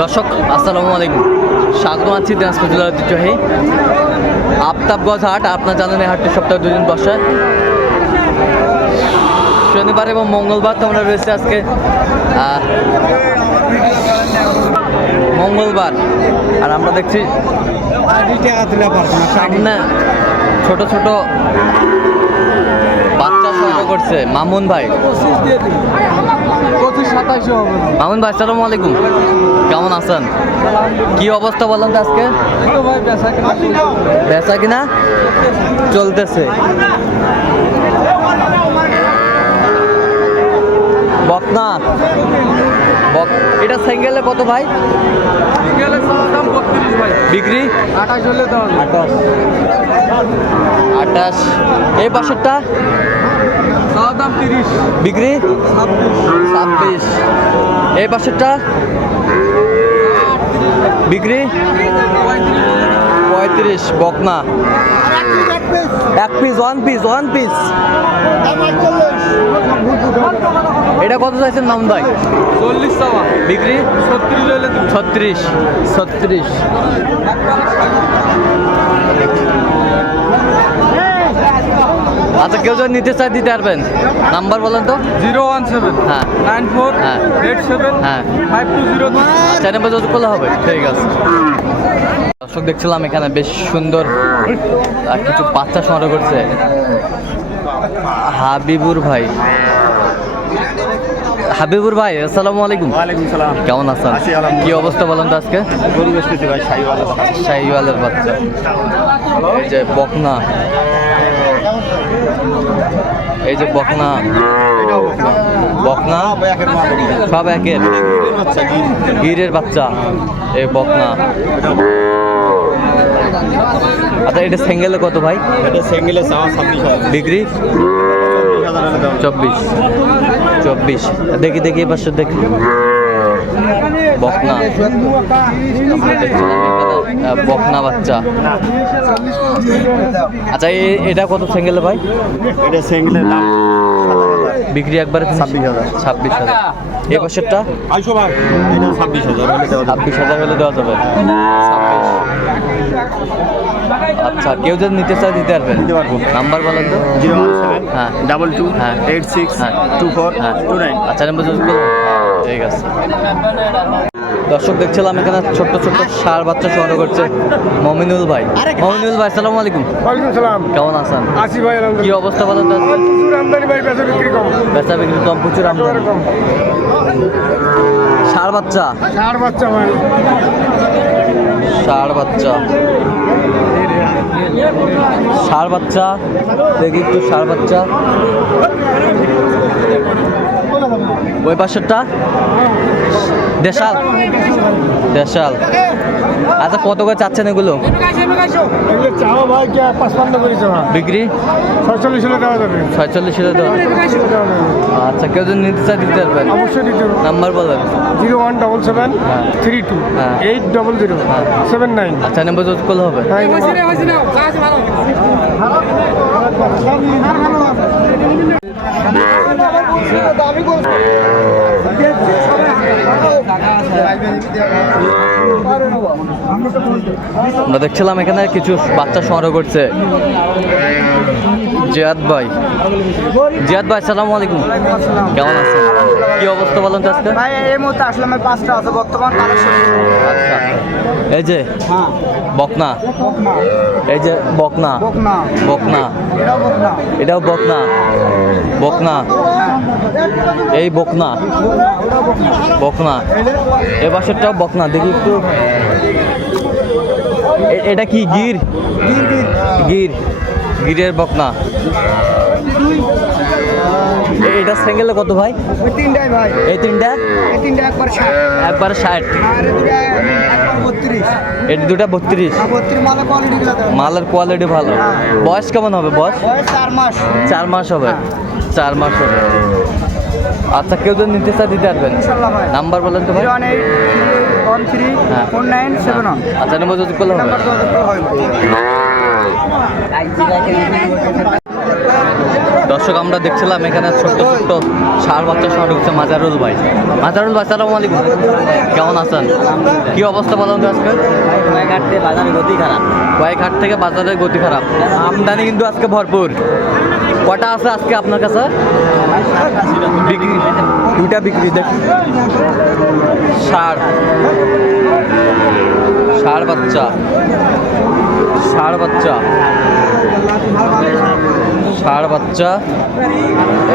দর্শক আসসালামু আলাইকুম। স্বাগত আছি দিনাজপুর জেলার ঐতিহ্যবাহী আফতাবগঞ্জ হাট। আপনার জানেন এই হাটটি সপ্তাহে দুদিন বসে। শনিবার এবং মঙ্গলবার তোমরা রয়েছে আজকে মঙ্গলবার। আর আমরা দেখছি সামনে। ছোট ছোট করছে? মামুন ভাই। মামুন ভাই, আসসালামু আলাইকুম। কেমন আছেন? কি অবস্থা বললেন তো আজকে? বেচা কিনা? চলতেছে। বকনা? বক এটা সাইকেলে কত ভাই? বিক্রি? আঠাশ। হলে। আঠাশ আঠাশ এই তিরিশ বিক্রি? ছাব্বিশ এই পাশেরটা? বিক্রি? পঁয়ত্রিশ। বকনা। এক piece one piece one piece এটা কত চাইছেন মামুন ভাই? চল্লিশ চাওয়া। বিক্রি? ছত্রিশ ছত্রিশ ছত্রিশ। আচ্ছা কেউ যদি নিতে চায় দিতে পারবেন। নাম্বার বলেন তো। জিরো ওয়ান সেভেন হ্যাঁ। নাইন ফোর হ্যাঁ। এইট সেভেন হ্যাঁ। ফাইভ টু জিরো চার নম্বর যত করলে হবে। ঠিক আছে। দর্শক দেখছিলাম এখানে বেশ সুন্দর আর কিছু বাচ্চা সংগ্রহ করছে। হাবিবুর ভাই। হাবিবুর ভাই আসসালামু আলাইকুম। ওয়ালাইকুম সালাম। কেমন আছেন? কি অবস্থা বলেন তো আজকে? গরু বেচতেছি ভাই শাহিওয়ালা শাহিওয়ালের বাচ্চা। এই যে বকনা। এই যে বকনা। বকনা? সব একের। গিরের বাচ্চা এই বকনা। আচ্ছা এটা সিঙ্গেলে কত ভাই? এটা সিঙ্গেলে ডিগ্রি চব্বিশ। চব্বিশ। দেখি দেখি এবার দেখি। বকনা। বকনা বাচ্চা। আচ্ছা এ- এটা কত সিঙ্গেলে ভাই? এটা সিঙ্গেলের দাম বিক্রি একবারে ছাব্বিশ হাজার। ছাব্বিশ হাজার। এ বছরটা আইসো ভাই। ছাব্বিশ হাজার। ছাব্বিশ হাজার হলে দেওয়া যাবে। আচ্ছা কেউ যদি নিতে চায় দিতে পারবেন দিতে পারব। নাম্বার বলেন তো। জিরো ওয়ান সেভেন হ্যাঁ। ডাবল টু হ্যাঁ। এইট সিক্স হ্যাঁ। টু ফোর হ্যাঁ। Two nine. আচ্ছা নম্বর ঠিক আছে। দর্শক দেখছিলাম এখানে ছোট্ট ছোট্ট সার বাচ্চা সংগ্রহ করছে মমিনুল ভাই। মমিনুল ভাই সালাম আলাইকুম। ওয়ালাইকুম সালাম কেমন আছেন? আসি ভাই কি অবস্থা বলেন তো? প্রচুর আমদানি ভাই বেচা বিক্রি কম। বেচা বিক্রি কম প্রচুর আমদানি। সার বাচ্চা? ষাট বাচ্চা ভাই। ষাড় বাচ্চা। ষাড় বাচ্চা দেখি একটু ষাড় বাচ্চা। ওই পাশেরটা? দেশাল। দেশাল। আচ্ছা কত করে চাচ্ছেন এগুলো? বিক্রি? ছয়চল্লিশ হলে দেওয়া যাবে। ছয়চল্লিশ দেওয়া আচ্ছা কেউ যদি নিতে চায় দিতে পারবেন। অবশ্যই দিতে নাম্বার বলেন জিরো ওয়ান ডবল সেভেন হ্যাঁ। থ্রি টু হ্যাঁ। এইট ডবল জিরো হ্যাঁ। Seven nine. আচ্ছা নাম্বার চুজ করলে হবে। আমরা দেখছিলাম এখানে কিছু বাচ্চা সংগ্রহ করছে। জিয়াদ ভাই। জিয়াদ ভাই, সালাম আলাইকুম। কেমন আছেন? কি অবস্থা বলেন তো আজকে? ভাই এই মুহূর্তে আসলে আমার পাঁচটা আছে বর্তমান কালেকশন আচ্ছা। এই যে? হ্যাঁ। বকনা। বকনা। এই যে বকনা। বকনা। বকনা। এটাও বকনা। এটাও বকনা। বকনা। এই বকনা। বকনা। এ বাসেরটাও বকনা। দেখি একটু। এটা কি? গির? গির গিরের বকনা। এটা সিঙ্গেলে কত ভাই? ওই তিনটাই ভাই। এই তিনটা? এই তিনটা একবার ষাট। একবার ষাট। আর দুটা একবার বত্রিশ। এটা দুটা বত্রিশ। আর বত্রিশ মালের কোয়ালিটি গুলো মালের কোয়ালিটি ভালো। বয়স কেমন হবে বয়স? বয়স চার মাস। চার মাস হবে। চার মাস হবে। আচ্ছা কেউ যদি নিতে চায় দিতে পারবেন। নাম্বার বলেন তো ভাই। ওয়ান থ্রি হ্যাঁ। ফোর নাইন সেভেন আচ্ছা নম্বর যদি করলে হবে নাম্বার যোগাযোগ করলে হবে দর্শক আমরা দেখছিলাম এখানে ছোট্ট ছোট্ট ষাঁড় বাচ্চা সহ ঢুকছে মাজারুল ভাই। মাজারুল ভাই সালাম আলাইকুম। কেমন আছেন? কি অবস্থা বলুন তো আজকে? বাজারে গতি খারাপ। কয়েকহাট থেকে বাজারের গতি খারাপ। আমদানি কিন্তু আজকে ভরপুর। কটা আছে আজকে আপনার কাছে? বিক্রি। দুইটা বিক্রি দেখ। ষাড়। ষাড় বাচ্চা। ষাড় বাচ্চা। ষাড় বাচ্চা।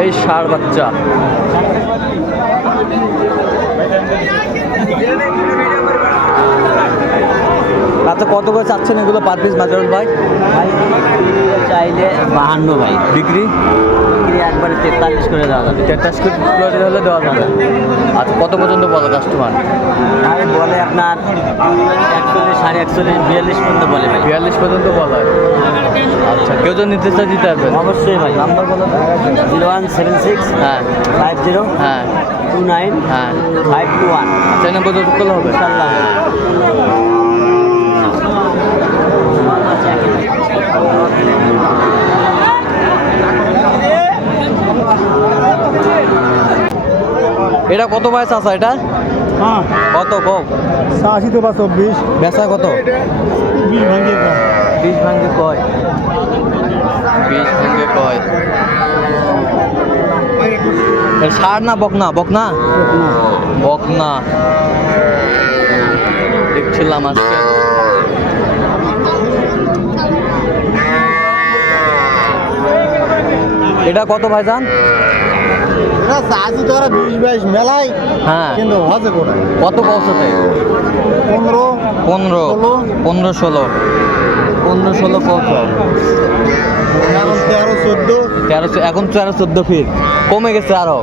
এই ষাড় বাচ্চা। আচ্ছা কত করে চাচ্ছেন এগুলো পার পিস মাজারুল ভাই? চাইলে বাহান্ন ভাই। বিক্রি? বিক্রি একবারে তেতাল্লিশ করে দেওয়া যাবে। তেতাল্লিশ করে হলে দেওয়া যাবে। আচ্ছা কত পর্যন্ত বলে কাস্টমার ভাই বলে আপনার একচল্লিশ সাড়ে একচল্লিশ বিয়াল্লিশ পর্যন্ত বলে বিয়াল্লিশ পর্যন্ত বলা। হয় কেউ যদি নিতে চায় দিতে পারবেন। অবশ্যই ভাই নাম্বার বলো জিরো ওয়ান সেভেন সিক্স হ্যাঁ। ফাইভ জিরো হ্যাঁ। টু নাইন হ্যাঁ। Five two one. এই নম্বর যোগাযোগ করলে হবে? ইনশাল্লাহ এটা কত বয়স আছে এটা? হ্যাঁ। কত কম আশি তো বা চব্বিশ বেচা কত? বিশ ভাঙ্গে বিশ ভাঙ্গে কয় বিশ ভাঙ্গে কয় এর সার না বকনা বকনা বকনা দেখছিলাম আজকে। এটা কত ভাইজান? মেলায় হ্যাঁ। কিন্তু কত পনেরো পনেরো ষোলো। পনেরো ষোলো। পনেরো ষোলো কত? তেরো চোদ্দ। তেরো এখন তেরো চোদ্দ ফিট। কমে গেছে আরও।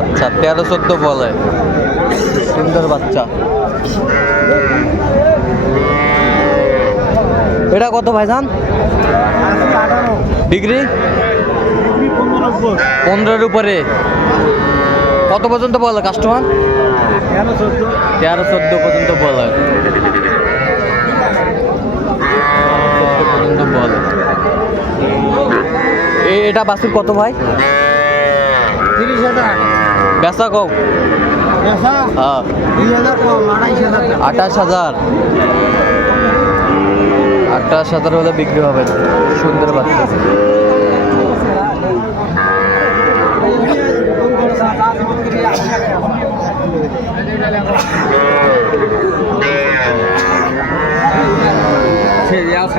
আচ্ছা তেরো চোদ্দ বলে। সুন্দর বাচ্চা। এটা কত ভাইজান ডিগ্রি? পনেরোর উপরে। কত পর্যন্ত বলে কাস্টমার তেরো চোদ্দ পর্যন্ত বলে। এটা বাসুর কত ভাই? তিরিশ হাজার। বেচা কম? হ্যাঁ। আঠাশ হাজার? আঠাশ হাজার হলে বিক্রি হবে সুন্দর বাচ্চা হ্যাঁ হ্যাঁ